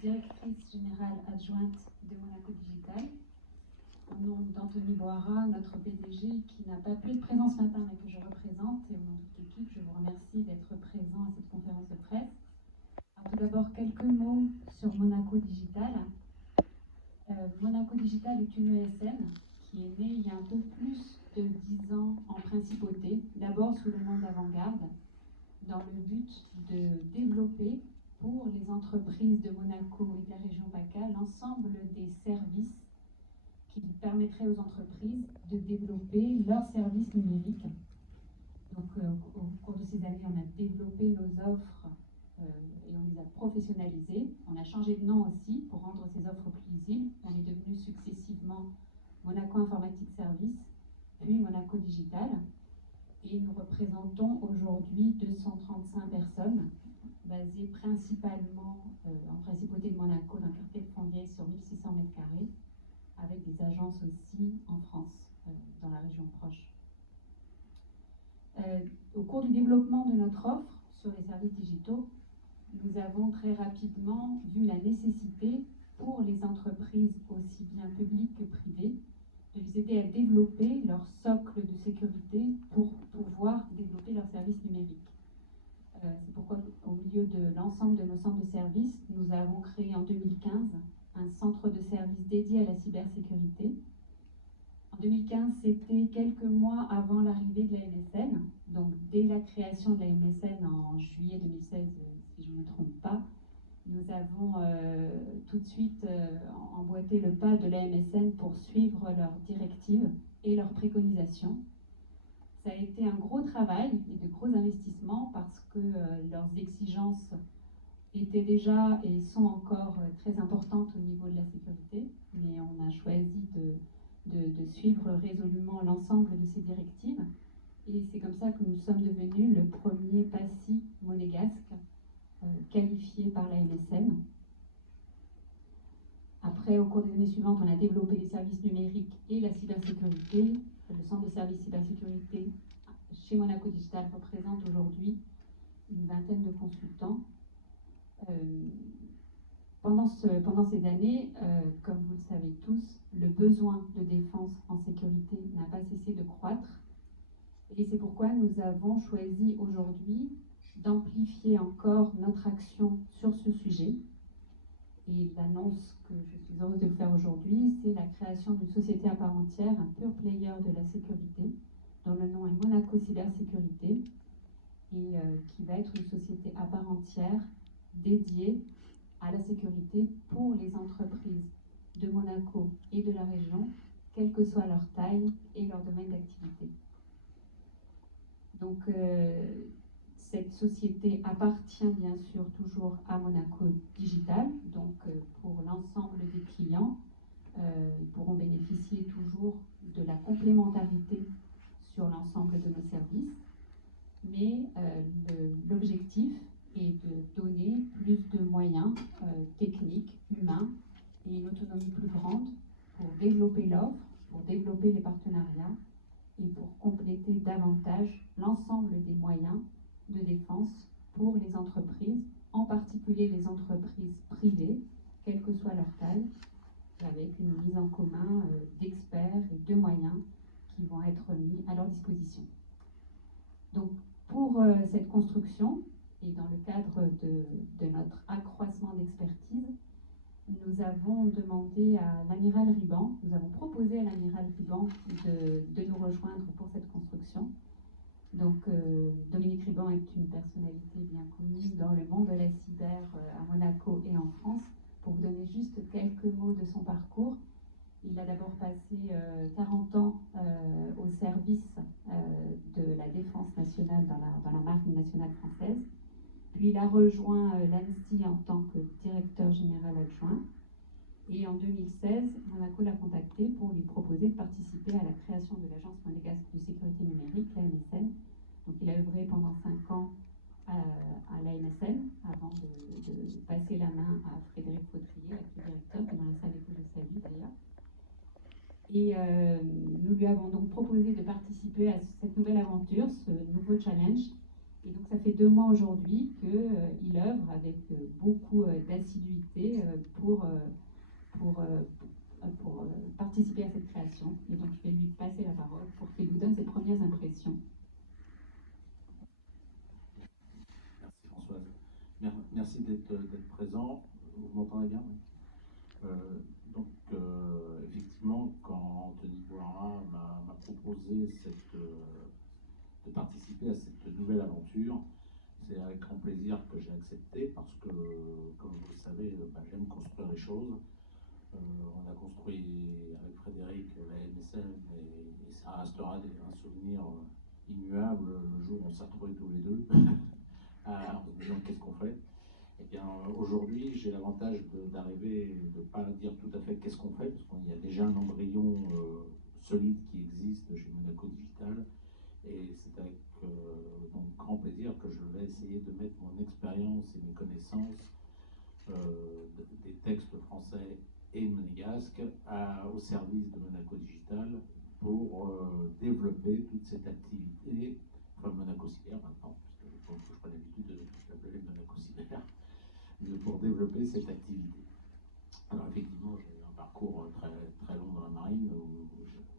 directrice générale adjointe de Monaco Digital. Au nom d'Anthony Boara, notre PDG, qui n'a pas pu être présent ce matin mais que je représente, et au nom de toute l'équipe, je vous remercie d'être présent à cette conférence de presse. Alors, tout d'abord, quelques mots sur Monaco Digital. Monaco Digital est une ESN qui est née il y a un peu plus de 10 ans en principauté, d'abord sous le nom d'Avant-Garde, dans le but de développer pour les entreprises de Monaco et de la région PACA l'ensemble des services qui permettraient aux entreprises de développer leurs services numériques. Donc, au cours de ces années, on a développé nos offres et on les a professionnalisées. On a changé de nom aussi pour rendre ces offres plus lisibles. On est devenu successivement Monaco Informatique Service, puis Monaco Digital. Et nous représentons aujourd'hui 235 personnes, basées principalement en principauté de Monaco, dans le quartier de Fontvieille, sur 1600 m², avec des agences aussi en France, dans la région proche. Au cours du développement de notre offre sur les services digitaux, nous avons très rapidement vu la nécessité pour les entreprises, aussi bien publiques que privées, de les aider à développer leur socle de sécurité pour pouvoir développer leurs services numériques. C'est pourquoi, au milieu de l'ensemble de nos centres de services, nous avons créé en 2015 un centre de services dédié à la cybersécurité. En 2015, c'était quelques mois avant l'arrivée de la MSN, donc dès la création de la MSN en juillet 2016, si je ne me trompe pas, nous avons tout de suite emboîté le pas de la MSN pour suivre leurs directives et leurs préconisations. Ça a été un gros travail et de gros investissements parce que leurs exigences étaient déjà et sont encore très importantes au niveau de la sécurité, mais on a choisi de suivre résolument l'ensemble de ces directives. Et c'est comme ça que nous sommes devenus le premier PASSI monégasque qualifié par la MSN. Après, au cours des années suivantes, on a développé les services numériques et la cybersécurité. Le centre de services cybersécurité chez Monaco Digital représente aujourd'hui une vingtaine de consultants. Pendant ces années, comme vous le savez tous, le besoin de défense en sécurité n'a pas cessé de croître. Et c'est pourquoi nous avons choisi aujourd'hui d'amplifier encore notre action sur ce sujet. Et l'annonce que je suis heureuse de faire aujourd'hui, c'est la création d'une société à part entière, un pure player de la sécurité, dont le nom est Monaco Cybersécurité, et qui va être une société à part entière dédiée à la sécurité pour les entreprises de Monaco et de la région, quelle que soit leur taille et leur domaine d'activité. Donc, cette société appartient bien sûr toujours à Monaco Digital, donc pour l'ensemble des clients, ils pourront bénéficier toujours de la complémentarité sur l'ensemble de nos services, mais l'objectif est de donner plus de moyens techniques, humains et une autonomie plus grande pour développer l'offre, pour développer les partenariats et pour compléter davantage l'ensemble des moyens de défense pour les entreprises, en particulier les entreprises privées, quelle que soit leur taille, avec une mise en commun d'experts et de moyens qui vont être mis à leur disposition. Donc, pour cette construction, et dans le cadre de notre accroissement d'expertise, nous avons demandé à l'amiral Riban, nous avons proposé à l'amiral Riban de nous rejoindre pour cette construction. Donc, Dominique Riban est une personnalité bien connue dans le monde de la cyber à Monaco et en France. Pour vous donner juste quelques mots de son parcours, il a d'abord passé 40 ans au service de la défense nationale dans la marine nationale française. Puis il a rejoint l'ANSSI en tant que directeur général adjoint. Et en 2016, Monaco l'a contacté pour lui proposer de participer à la création de l'Agence monégasque de sécurité numérique, la MSN. Donc il a œuvré pendant 5 ans à la MSN avant de passer la main à Frédéric Fautrier, l'actuel directeur, qui est dans la salle et que je salue d'ailleurs. Et nous lui avons donc proposé de participer à cette nouvelle aventure, ce nouveau challenge. Et donc ça fait 2 mois aujourd'hui qu'il œuvre avec beaucoup d'assiduité pour participer à cette création. Et donc je vais lui passer la parole pour qu'il nous donne ses premières impressions. Merci Françoise. Merci d'être présent. Vous m'entendez bien? Effectivement, quand Anthony Boirin m'a proposé de participer à cette nouvelle aventure, c'est avec grand plaisir que j'ai accepté parce que, comme vous le savez, j'aime construire les choses. On a construit avec Frédéric la MSN et ça restera un souvenir immuable le jour où on s'est retrouvés tous les deux en se disant qu'est-ce qu'on fait. Eh bien, aujourd'hui, j'ai l'avantage d'arriver, de ne pas dire tout à fait qu'est-ce qu'on fait, parce qu'il y a déjà un embryon solide qui existe chez Monaco Digital. Et c'est avec donc grand plaisir que je vais essayer de mettre mon expérience et mes connaissances des textes français et monégasques au service de Monaco Digital pour développer toute cette activité, enfin Monaco Cyber maintenant, parce que je n'ai pas l'habitude de l'appeler Monaco Cyber, pour développer cette activité. Alors effectivement, j'ai eu un parcours très long dans la marine,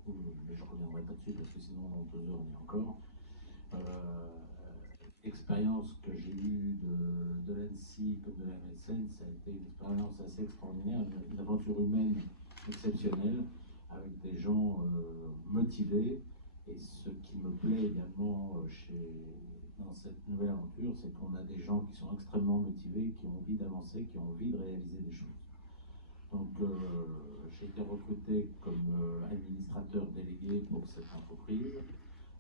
mais je ne reviendrai pas dessus parce que sinon dans 2 heures on y est encore. Expérience que j'ai eue de l'ANSSI comme de la MSN, ça a été une expérience assez extraordinaire, une aventure humaine exceptionnelle, avec des gens motivés. Et ce qui me plaît également dans cette nouvelle aventure, c'est qu'on a des gens qui sont extrêmement motivés, qui ont envie d'avancer, qui ont envie de réaliser des choses. Donc j'ai été recruté comme administrateur délégué pour cette entreprise,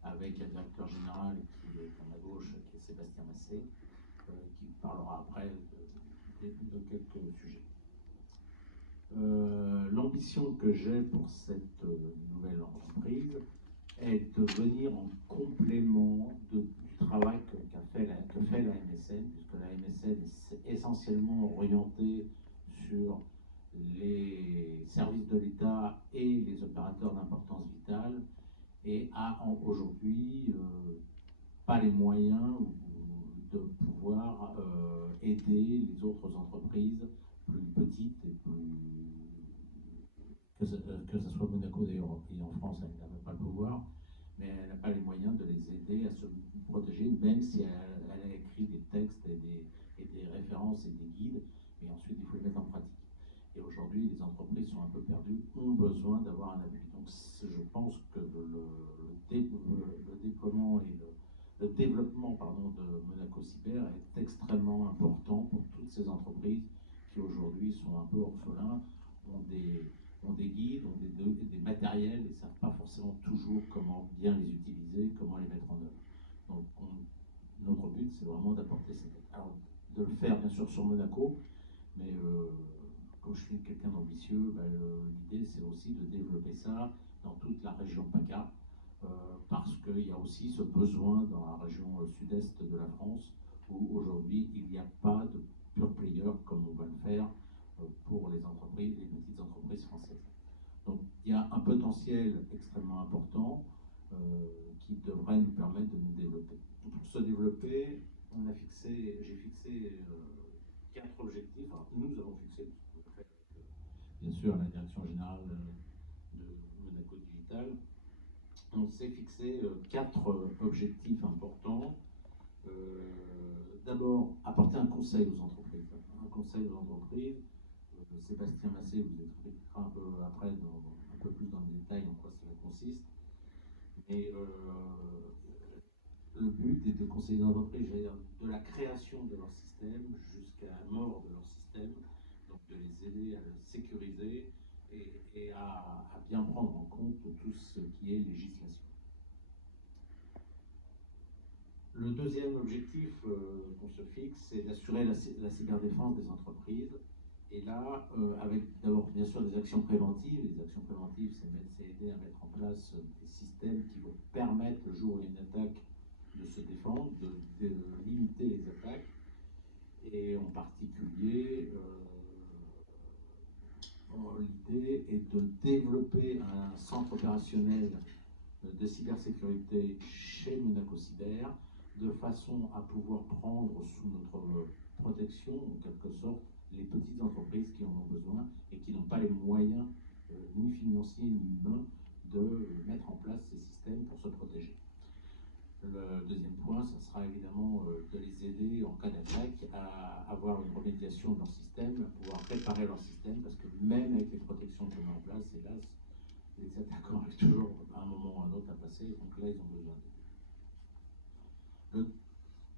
avec un directeur général qui est à ma gauche, qui est Sébastien Massé, qui parlera après de quelques sujets. L'ambition que j'ai pour cette nouvelle entreprise est de venir en complément du travail que fait la MSN, puisque la MSN est essentiellement orientée sur les services de l'État et les opérateurs d'importance vitale, et a aujourd'hui pas les moyens de pouvoir aider les autres entreprises plus petites et que ce soit Monaco d'ailleurs, et en France, elle n'a même pas le pouvoir, mais elle n'a pas les moyens de les aider à se protéger, même si elle a écrit des textes et des références et des guides, mais ensuite il faut les mettre en pratique. Et aujourd'hui, les entreprises sont un peu perdues, ont besoin d'avoir un appui. Donc je pense que le déploiement et le développement de Monaco Cyber est extrêmement important pour toutes ces entreprises qui aujourd'hui sont un peu orphelins, ont des guides, ont des matériels et ne savent pas forcément toujours comment bien les utiliser, comment les mettre en œuvre. Donc notre but, c'est vraiment d'apporter cette aide. Alors, de le faire bien sûr sur Monaco, mais comme je suis quelqu'un d'ambitieux, l'idée c'est aussi de développer ça dans toute la région PACA, parce qu'il y a aussi ce besoin dans la région sud-est de la France, où aujourd'hui il n'y a pas de pure player comme on va le faire pour les petites entreprises françaises. Donc il y a un potentiel extrêmement important qui devrait nous permettre de nous développer. Pour se développer, j'ai fixé 4 objectifs. Alors, nous avons fixé, bien sûr, la direction générale de Monaco Digital. On s'est fixé 4 objectifs importants. D'abord, apporter un conseil aux entreprises. Un conseil aux entreprises. Sébastien Massé vous expliquera un peu après, un peu plus dans le détail en quoi cela consiste. Mais le but est de conseiller les entreprises, de la création de leur système jusqu'à la mort de leur système, donc de les aider à le sécuriser et à bien prendre en compte tout ce qui est législation. Le deuxième objectif qu'on se fixe, c'est d'assurer la cyberdéfense des entreprises. Et là, avec d'abord bien sûr des actions préventives. Les actions préventives, c'est aider à mettre en place des systèmes qui vont permettre, le jour où il y a une attaque, de se défendre, de limiter les attaques. Et en particulier, l'idée est de développer un centre opérationnel de cybersécurité chez Monaco Cyber, de façon à pouvoir prendre sous notre protection, en quelque sorte, les petites entreprises qui en ont besoin et qui n'ont pas les moyens, ni financiers ni humains, de mettre en place ces systèmes pour se protéger. Le deuxième point, ce sera évidemment de les aider en cas d'attaque à avoir une remédiation de leur système, à pouvoir réparer leur système, parce que même avec les protections qu'on met en place, hélas, les attaquants arrivent toujours à un moment ou à un autre à passer, donc là, ils ont besoin d'aide.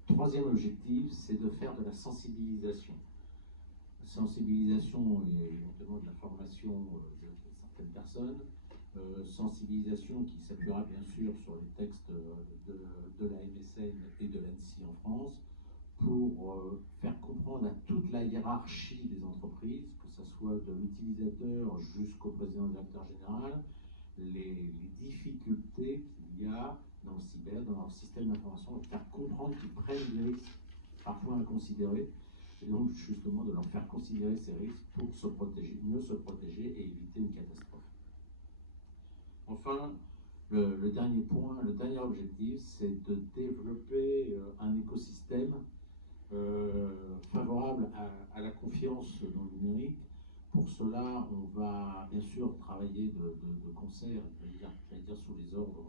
Le troisième objectif, c'est de faire de la sensibilisation. Sensibilisation et éventuellement de la formation de certaines personnes, sensibilisation qui s'appuiera bien sûr sur les textes de la MSN et de l'ANSSI en France, pour faire comprendre à toute la hiérarchie des entreprises, que ce soit de l'utilisateur jusqu'au président directeur général, les difficultés qu'il y a dans le cyber, dans leur système d'information, de faire comprendre qu'ils prennent des risques parfois inconsidérés, et donc justement de leur faire considérer ces risques pour se protéger, mieux se protéger et éviter une catastrophe. Enfin, le dernier point, le dernier objectif, c'est de développer un écosystème favorable à la confiance dans le numérique. Pour cela, on va bien sûr travailler de concert, j'allais dire sous les ordres,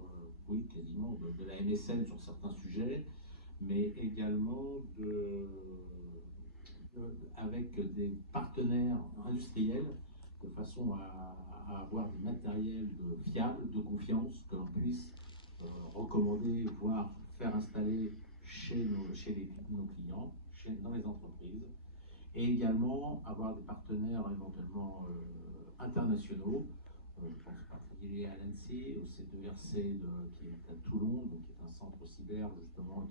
oui, quasiment, de la MSN sur certains sujets, mais également avec des partenaires industriels, de façon à avoir des matériels fiables, de confiance, que l'on puisse recommander, voire faire installer chez nos clients, dans les entreprises, et également avoir des partenaires éventuellement internationaux. Je pense en particulier à l'ANSSI, au C2RC qui est à Toulon, donc qui est un centre cyber justement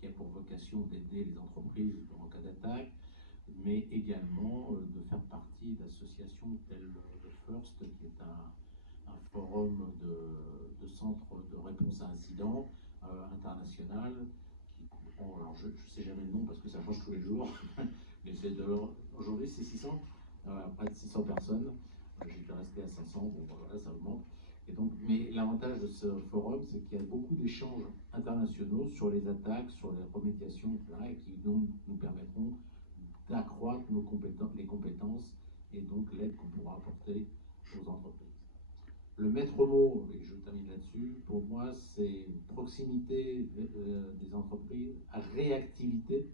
qui a pour vocation d'aider les entreprises en cas d'attaque, mais également de faire partie d'associations telles le FIRST, qui est un forum de centre de réponse à incidents international, qui comprend, alors je ne sais jamais le nom parce que ça change tous les jours, mais aujourd'hui c'est 600, près de 600 personnes, j'étais resté à 500, bon voilà, ça augmente. Et donc, mais l'avantage de ce forum, c'est qu'il y a beaucoup d'échanges internationaux sur les attaques, sur les remédiations, etc., et qui donc nous permettront d'accroître les compétences et donc l'aide qu'on pourra apporter aux entreprises. Le maître mot, et je termine là-dessus, pour moi, c'est proximité des entreprises, réactivité,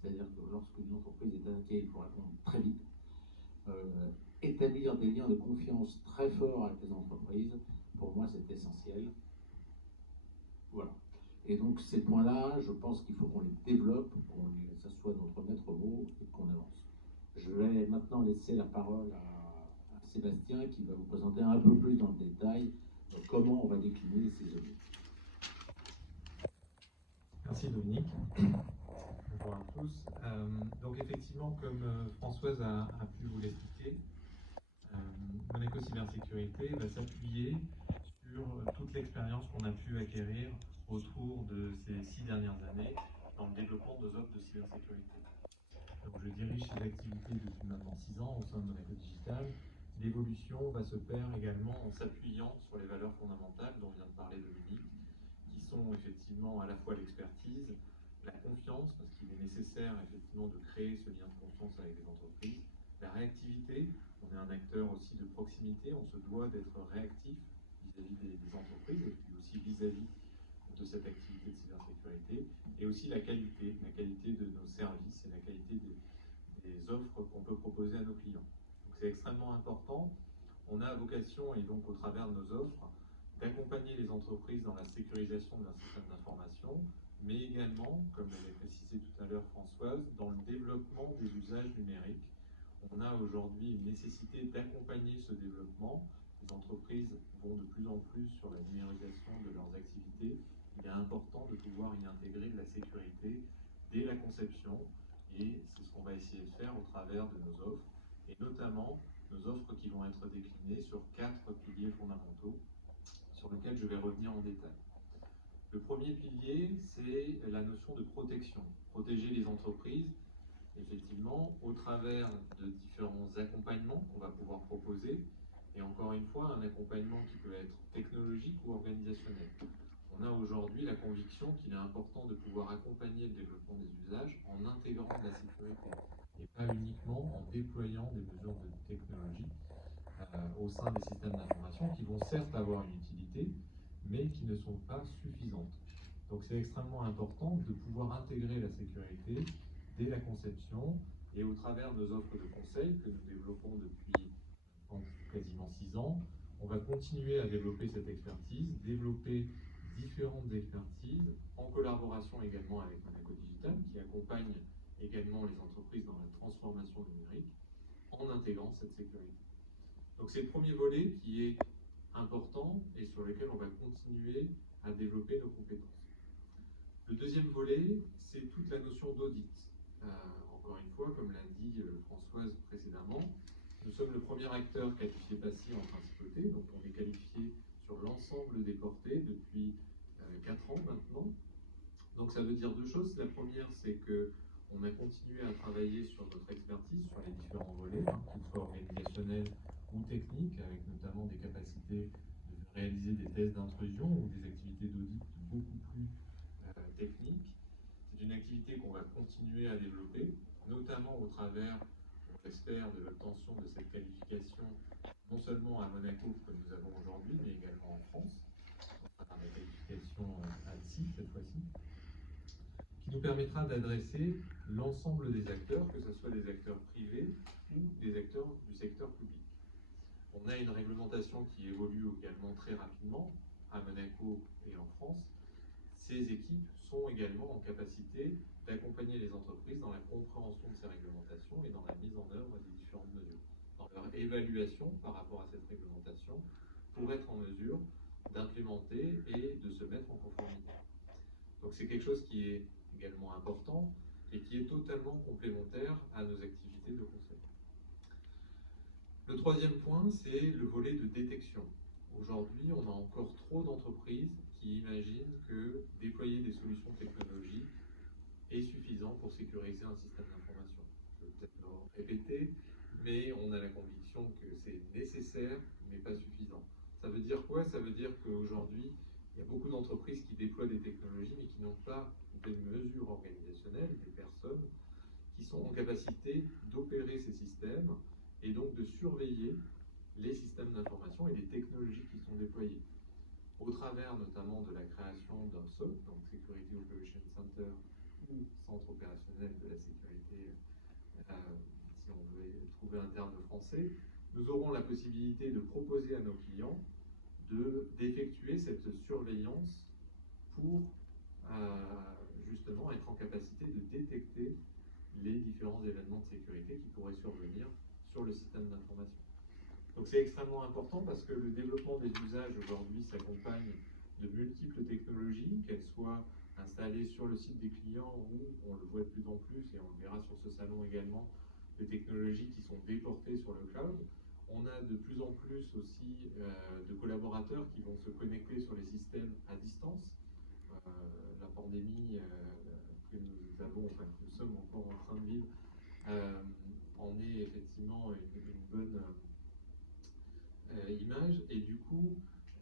c'est-à-dire que lorsqu'une entreprise est attaquée, il faut répondre très vite, établir des liens de confiance très forts avec les entreprises, pour moi, c'est essentiel. Voilà. Et donc, ces points-là, je pense qu'il faut qu'on les développe, que ça soit notre maître mot et qu'on avance. Je vais maintenant laisser la parole à Sébastien qui va vous présenter un peu plus dans le détail comment on va décliner ces objectifs. Merci Dominique. Bonjour à tous. Donc effectivement, comme Françoise a pu vous l'expliquer, Monaco Cybersécurité va s'appuyer sur toute l'expérience qu'on a pu acquérir autour de ces 6 dernières années dans le développement de nos offres de cybersécurité. Donc je dirige ces activités depuis maintenant 6 ans au sein de Monaco Digital. L'évolution va se faire également en s'appuyant sur les valeurs fondamentales dont vient de parler Dominique, qui sont effectivement à la fois l'expertise, la confiance, parce qu'il est nécessaire effectivement de créer ce lien de confiance avec les entreprises, la réactivité, on est un acteur aussi de proximité, on se doit d'être réactif vis-à-vis des entreprises et puis aussi vis-à-vis de cette activité de cybersécurité, et aussi la qualité de nos services et la qualité des offres qu'on peut proposer à nos clients. Donc c'est extrêmement important. On a vocation, et donc au travers de nos offres, d'accompagner les entreprises dans la sécurisation de leur système d'information, mais également, comme l'avait précisé tout à l'heure Françoise, dans le développement des usages numériques. On a aujourd'hui une nécessité d'accompagner ce développement. Les entreprises vont de plus en plus sur la numérisation de leurs activités. Il est important de pouvoir y intégrer de la sécurité dès la conception, et c'est ce qu'on va essayer de faire au travers de nos offres, et notamment nos offres qui vont être déclinées sur 4 piliers fondamentaux sur lesquels je vais revenir en détail. Le premier pilier, c'est la notion de protection. Protéger les entreprises, effectivement, au travers de différents accompagnements qu'on va pouvoir proposer, et encore une fois, un accompagnement qui peut être technologique ou organisationnel. On a aujourd'hui la conviction qu'il est important de pouvoir accompagner le développement des usages en intégrant de la sécurité et pas uniquement en déployant des mesures de technologie au sein des systèmes d'information qui vont certes avoir une utilité, mais qui ne sont pas suffisantes. Donc c'est extrêmement important de pouvoir intégrer la sécurité dès la conception et au travers de nos offres de conseil que nous développons depuis quasiment 6 ans. On va continuer à développer cette expertise, développer différentes expertises en collaboration également avec Monaco Digital qui accompagne également les entreprises dans la transformation numérique en intégrant cette sécurité. Donc c'est le premier volet qui est important et sur lequel on va continuer à développer nos compétences. Le deuxième volet, c'est toute la notion d'audit. Encore une fois, comme l'a dit Françoise précédemment, nous sommes le premier acteur qualifié PASI en principauté, donc on est qualifié sur l'ensemble des portées depuis 4 ans maintenant. Donc ça veut dire 2 choses. La première, c'est qu'on a continué à travailler sur notre expertise, sur les différents volets, qu'ils soient organisationnels ou techniques, avec notamment des capacités de réaliser des tests d'intrusion ou des activités d'audit beaucoup plus techniques. C'est une activité qu'on va continuer à développer, notamment au travers, on l'espère, de l'obtention de cette qualification, non seulement à Monaco que nous avons aujourd'hui, mais également en France, à la qualification ANSSI cette fois-ci, qui nous permettra d'adresser l'ensemble des acteurs, que ce soit des acteurs privés ou des acteurs du secteur public. On a une réglementation qui évolue également très rapidement à Monaco et en France. Ces équipes sont également en capacité d'accompagner les entreprises dans la compréhension de ces réglementations et dans la mise en œuvre des différentes mesures, dans leur évaluation par rapport à cette réglementation, pour être en mesure d'implémenter et de se mettre en conformité. Donc c'est quelque chose qui est également important et qui est totalement complémentaire à nos activités de conseil. Le troisième point, c'est le volet de détection. Aujourd'hui, on a encore trop d'entreprises qui imaginent que déployer des solutions technologiques est suffisant pour sécuriser un système d'information. Je vais peut-être le répéter, mais on a la conviction que c'est nécessaire, mais pas suffisant. Ça veut dire quoi? Ça veut dire qu'aujourd'hui, il y a beaucoup d'entreprises qui déploient des technologies, mais qui n'ont pas des mesures organisationnelles, des personnes qui sont en capacité d'opérer ces systèmes et donc de surveiller les systèmes d'information et les technologies qui sont déployées. Au travers notamment de la création d'un SOC, donc Security Operation Center, ou Centre opérationnel de la sécurité, si on veut trouver un terme français, nous aurons la possibilité de proposer à nos clients d'effectuer cette surveillance pour justement être en capacité de détecter les différents événements de sécurité qui pourraient survenir sur le système d'information. Donc c'est extrêmement important parce que le développement des usages aujourd'hui s'accompagne de multiples technologies, qu'elles soient installées sur le site des clients ou, on le voit de plus en plus, et on le verra sur ce salon également, des technologies qui sont déportées sur le cloud. On a de plus en plus aussi de collaborateurs qui vont se connecter sur les systèmes à distance. La pandémie que nous sommes encore en train de vivre en est effectivement une bonne image, et du coup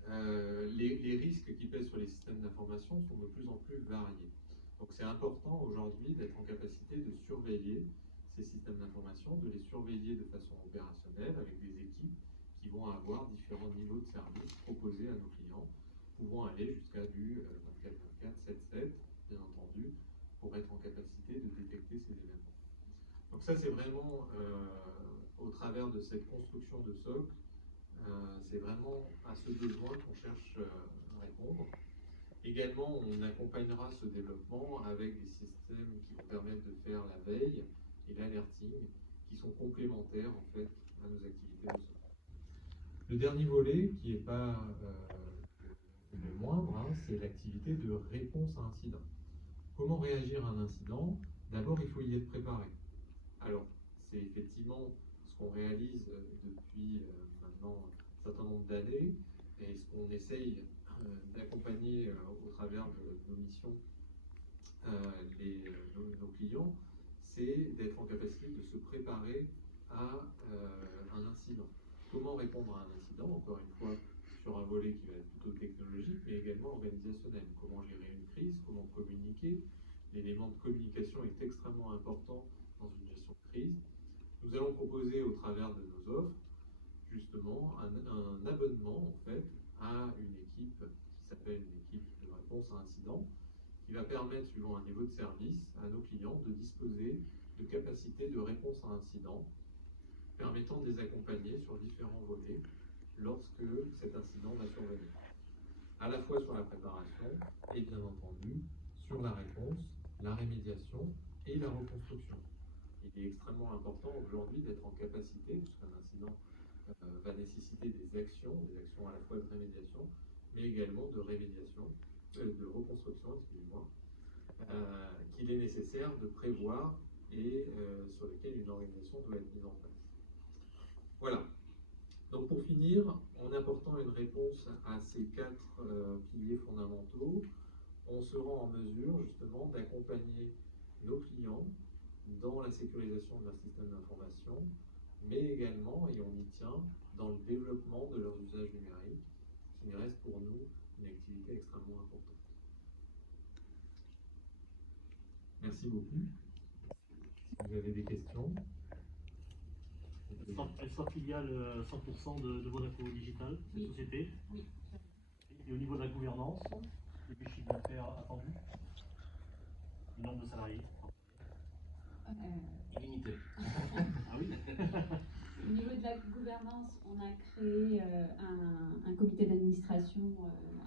les risques qui pèsent sur les systèmes d'information sont de plus en plus variés. Donc c'est important aujourd'hui d'être en capacité de surveiller ces systèmes d'information, de les surveiller de façon opérationnelle avec des équipes qui vont avoir différents niveaux de services proposés à nos clients, pouvant aller jusqu'à du 24/24, 7/7, bien entendu, pour être en capacité de détecter ces événements. Donc ça, c'est vraiment, au travers de cette construction de SOC, c'est vraiment à ce besoin qu'on cherche à répondre. Également, on accompagnera ce développement avec des systèmes qui vont permettre de faire la veille et l'alerting, qui sont complémentaires en fait à nos activités de SOC. Le dernier volet, qui n'est pas le moindre, c'est l'activité de réponse à incident. Comment réagir à un incident? D'abord, il faut y être préparé. Alors, c'est effectivement ce qu'on réalise depuis maintenant un certain nombre d'années, et ce qu'on essaye d'accompagner au travers de nos missions nos clients, c'est d'être en capacité de se préparer à un incident. Comment répondre à un incident? Encore une fois, sur un volet qui va être plutôt technologique, mais également organisationnel. Comment gérer une crise, comment communiquer. L'élément de communication est extrêmement important dans une gestion de crise. Nous allons proposer au travers de nos offres, justement, un abonnement en fait à une équipe qui s'appelle une équipe de réponse à incident, qui va permettre, suivant un niveau de service, à nos clients de disposer de capacités de réponse à incident, permettant de les accompagner sur différents volets lorsque cet incident va survenir. À la fois sur la préparation et bien entendu sur la réponse, la rémédiation et la reconstruction. Il est extrêmement important aujourd'hui d'être en capacité, puisqu'un incident va nécessiter des actions à la fois de rémédiation, mais également de rémédiation, de reconstruction, excusez-moi, qu'il est nécessaire de prévoir et sur lesquels une organisation doit être mise en place. Voilà. Donc pour finir, en apportant une réponse à ces 4 piliers fondamentaux, on sera en mesure justement d'accompagner nos clients dans la sécurisation de leur système d'information, mais également, et on y tient, dans le développement de leurs usages numériques, qui reste pour nous une activité extrêmement importante. Merci beaucoup. Si vous avez des questions. Elle sera filiale 100% de Monaco Digital, cette société. Oui. Et au niveau de la gouvernance, le chiffre d'affaires attendu, le nombre de salariés. Illimité. Ah oui. Au niveau de la gouvernance, on a créé un comité d'administration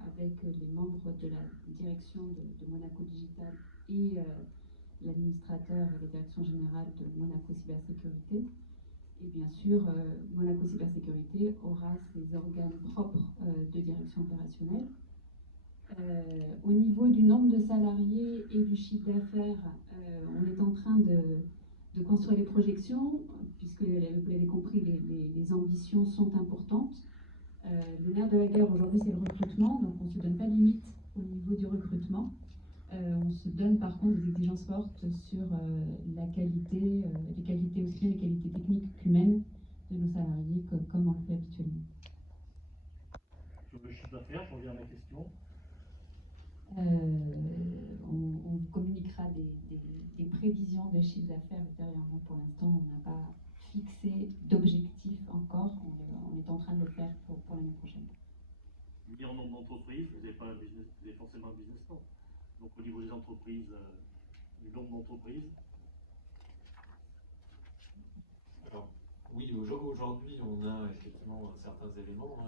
avec les membres de la direction de Monaco Digital et l'administrateur et la direction générale de Monaco Cybersécurité. Et bien sûr, Monaco Cybersécurité aura ses organes propres de direction opérationnelle. Au niveau du nombre de salariés et du chiffre d'affaires, on est en train de construire les projections, puisque vous l'avez compris, les ambitions sont importantes. Le nerf de la guerre aujourd'hui, c'est le recrutement, donc on ne se donne pas de limite au niveau du recrutement. On se donne par contre des exigences fortes sur la qualité, les qualités aussi bien les qualités techniques qu'humaines de nos salariés, comme on le fait habituellement. Sur le chiffre d'affaires, je reviens à ma question. On vous communiquera des prévisions de chiffre d'affaires ultérieurement. Pour l'instant, on n'a pas fixé d'objectif encore. On est en train de le faire pour l'année prochaine. Ni en nombre d'entreprises, vous avez forcément un business plan. Donc au niveau des entreprises, le nombre d'entreprises. Alors, oui, aujourd'hui, on a effectivement certains éléments.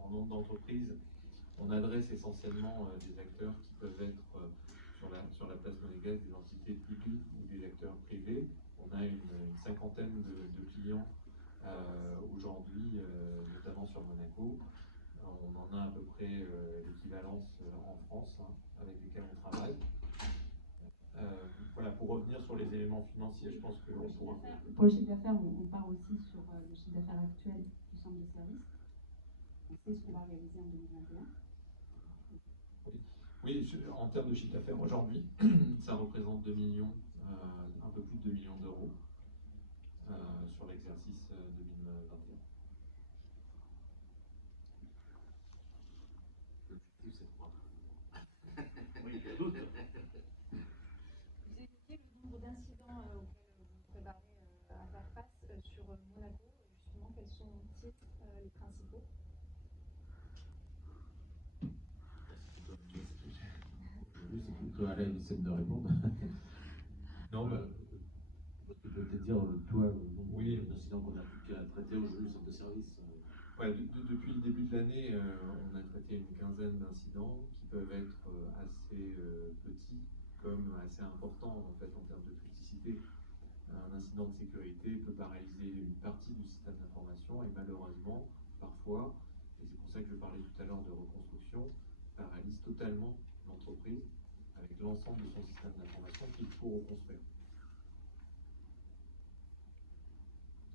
En nombre d'entreprises, on adresse essentiellement des acteurs qui peuvent être sur la place monégasque des entités publiques ou des acteurs privés. On a une cinquantaine de clients aujourd'hui, notamment sur Monaco. On en a à peu près l'équivalence en France, avec lesquels on travaille. Voilà, pour revenir sur les éléments financiers, je pense que pour le chiffre d'affaires, on part aussi sur le chiffre d'affaires actuel du centre de service. On sait ce qu'on va réaliser en 2021. Oui, en termes de chiffre d'affaires, aujourd'hui, ça représente 2 millions, un peu plus de 2 millions d'euros sur l'exercice 2021. L'objectif, c'est 3. Oui, il y a d'autres. Vous évoquiez le nombre d'incidents auxquels vous vous préparez à faire face sur Monaco. Justement, quels sont-ils les principaux? Aujourd'hui, c'est plutôt à l'aide de répondre. Non, Parce que je peux te dire, toi, oui, l'incident qu'on a pu traiter aujourd'hui au centre de service. Ouais, depuis le début de l'année, on a traité une quinzaine d'incidents qui peuvent être assez petits comme assez importants en fait en termes de criticité. Un incident de sécurité peut paralyser une partie du système d'information et malheureusement, parfois, et c'est pour ça que je parlais tout à l'heure de reconstruction, paralyse totalement l'entreprise avec l'ensemble de son système d'information qu'il faut reconstruire.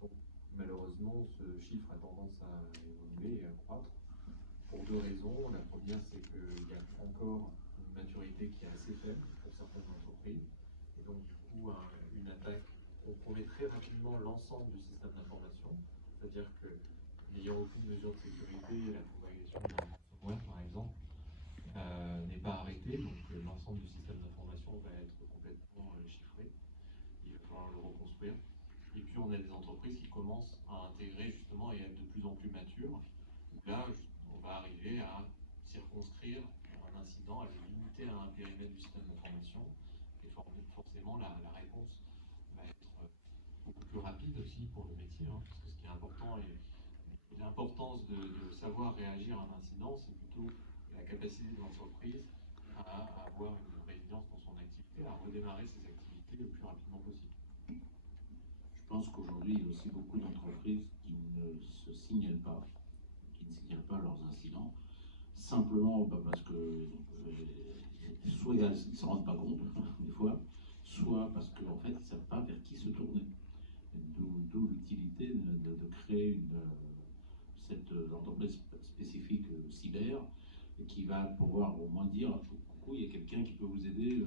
Donc, malheureusement, ce chiffre a tendance à évoluer et à croître pour 2 raisons. La première, c'est qu'il y a encore une maturité qui est assez faible pour certaines entreprises. Et donc, du coup, une attaque compromet très rapidement l'ensemble du système d'information. C'est-à-dire que n'ayant aucune mesure de sécurité, la propagation d'un ransomware par exemple, n'est pas arrêtée, donc l'ensemble du système d'information va être complètement chiffré. Il va falloir le reconstruire. Et puis on a des entreprises qui commencent à intégrer justement et à être de plus en plus matures, où là on va arriver à circonscrire un incident, à le limiter à un périmètre du système d'information, et forcément la réponse va être beaucoup plus rapide aussi pour le métier, hein, parce que ce qui est important et l'importance de savoir réagir à un incident, c'est plutôt la capacité de l'entreprise à avoir une résilience dans son activité, à redémarrer ses activités le plus rapidement possible. Je pense qu'aujourd'hui, il y a aussi beaucoup d'entreprises qui ne se signalent pas, leurs incidents, simplement parce que soit ils ne s'en rendent pas compte, des fois, soit parce qu'en fait, ils ne savent pas vers qui se tourner. D'où l'utilité de créer cette entreprise spécifique cyber qui va pouvoir au moins dire coucou, il y a quelqu'un qui peut vous aider,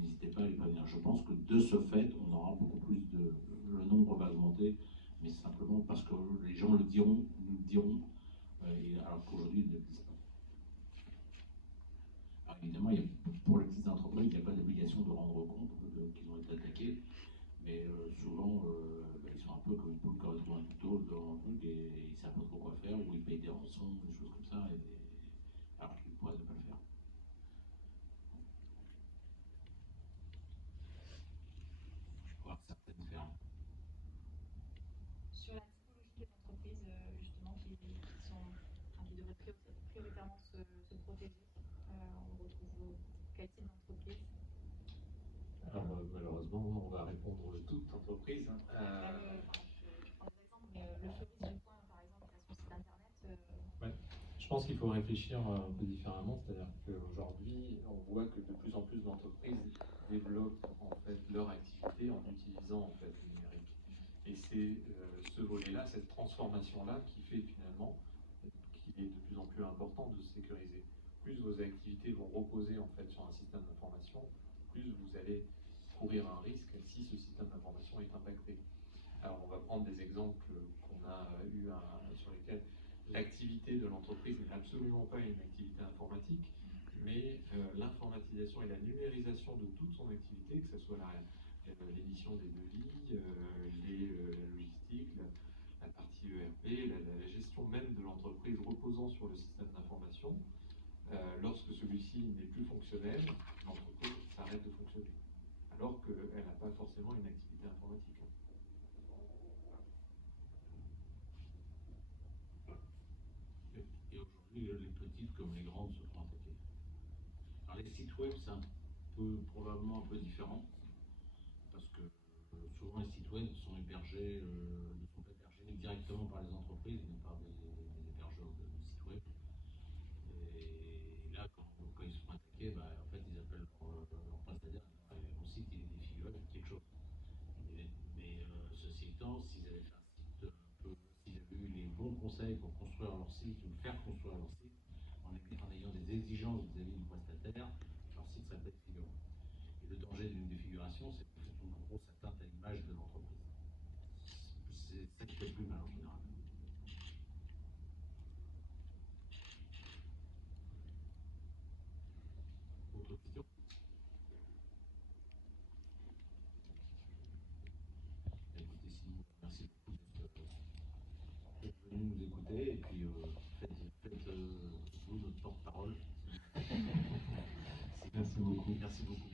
n'hésitez pas à les prévenir. Je pense que de ce fait, on aura beaucoup plus le nombre va augmenter, mais simplement parce que les gens le diront, nous le diront, alors qu'aujourd'hui, il n'existe pas. Alors évidemment, pour les petites entreprises, il n'y a pas d'obligation de rendre compte qu'ils ont été attaqués, mais souvent, ils sont un peu comme une poule qui retrouve un couteau dans un truc et ils ne savent pas trop quoi faire, ou ils payent des rançons, des choses comme ça, alors qu'ils pourraient ne pas le faire. Voir certaines faire. Sur la typologie des entreprises, justement, qui devraient prioritairement se protéger, on retrouve quel type d'entreprise? Alors malheureusement, on va répondre toute entreprise. Je prends des exemples, mais le fleuriste du coin, par exemple, qui a son site internet. Ouais. Je pense qu'il faut réfléchir un peu différemment, c'est-à-dire qu'aujourd'hui, on voit que de plus en plus d'entreprises développent en fait leur activité en utilisant en fait le numérique. Et c'est ce volet-là, cette transformation-là, qui fait finalement qu'il est de plus en plus important de sécuriser. Plus vos activités vont reposer en fait sur un système d'information, plus vous allez courir un risque si ce système d'information est impacté. Alors on va prendre des exemples qu'on a eu sur lesquels l'activité de l'entreprise n'est absolument pas une activité informatique, mais l'informatisation et la numérisation de toute son activité, que ce soit l'émission des devis, la logistique, la partie ERP, la gestion même de l'entreprise reposant sur le système d'information, lorsque celui-ci n'est plus fonctionnel, l'entreprise s'arrête de fonctionner, alors qu'elle n'a pas forcément une activité informatique. Et aujourd'hui, les petites comme les grandes se font attaquer. Alors les sites web, c'est probablement un peu différent, parce que souvent les sites web sont hébergés, ne sont pas hébergés directement par les entreprises, mais par des hébergeurs de sites web. Et là, quand ils se font attaquer, en fait, ils appellent leur prestataire, mon site il est défiguré, quelque chose. Mais ceci étant, s'ils avaient fait un site s'ils avaient eu les bons conseils pour construire leur site ou faire construire leur site, en ayant des exigences vis-à-vis du prestataire, leur site serait pas défiguré. Et le danger d'une défiguration, c'est que c'est une grosse atteinte à l'image de l'entreprise. C'est ça qui fait le plus mal en général. Autre question? Écoutez, sinon, merci beaucoup d'être venu nous écouter et puis faites vous notre porte-parole. Merci beaucoup. Merci beaucoup.